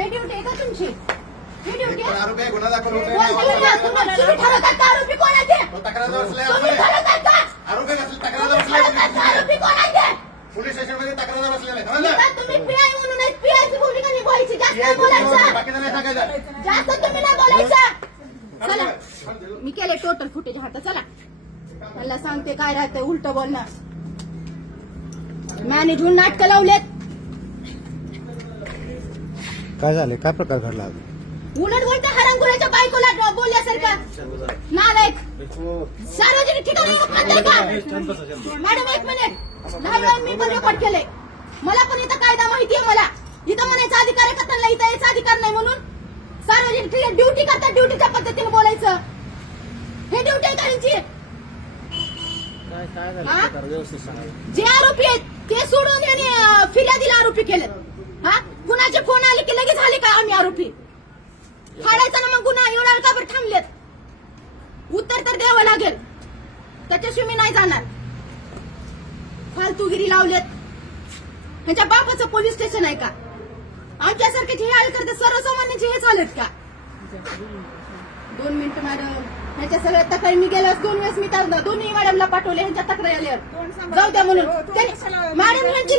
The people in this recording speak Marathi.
हे ड्युटी आहे का तुमची? ही ड्युटी आहे? आरोपी आहे, गुन्हा दाखल होतोय. तुम्ही ठरवतात का आरोपी कोण आहे ते? तक्रार बसलाय तुम्ही ठरवतात का? आरोपी कसली तक्रार ठरवतात का आरोपी कोण आहे ते? पोलीस स्टेशन मध्ये तक्रार बसलेला आहे. आता तुम्ही पीआय म्हणून एक पीआयची भूमिका निभावायची. जास्त नाही बोलायचं. बाकीचं नाही सांगायचं. जास्त तुम्ही नाही बोलायचं. चला मी केले टोटल फुटेज हातात. चला मला सांगते काय राहतंय उलट बोलणं. मॅनेज होऊन नाटकं लावलेत. काय झाले? काय प्रकार घडला? उलट बोलते हरंगुऱ्याच्या बायकोला बोलल्यासारखं. नालायक. सार्वजनिक ठिकाणी खाते का? मॅडम एक मिनिट. लहान लहान मी पण रेकॉर्ड केलंय. मला पण इथं कायदा माहितीये. मला इथं म्हणायचा अधिकार आहे का त्यांना इथं यायचा अधिकार नाही म्हणून? सार्वजनिक ठिकाणी ड्युटी करतात. ड्युटीच्या पद्धतीने बोलायचं. हे ड्युटी आहे का यांची? जे आरोपी आहेत ते सोडून यांनी फिर्यादीला आरोपी केले. हा कुणाचे फोन आले की लगेच आले का आम्ही आरोपी? फाडायचा ना मग गुन्हा. एवढा का बरं थांबलेत? उत्तर तर द्यावं लागेल. त्याच्याशिवाय मी नाही जाणार. फालतूगिरी लावलेत. ह्यांच्या बापाचं पोलीस स्टेशन आहे का? आमच्यासारखे हे आले तर सर्वसामान्यांचे हे चालेत का? 2 मिनिटं मॅडम. ह्याच्या सगळ्या तक्रारी मी गेल्यास 2 वेळेस मी दोन्ही मॅडमला पाठवले. ह्यांच्या तक्रारी आल्यावर जाऊ द्या म्हणून. मॅडम ह्यांची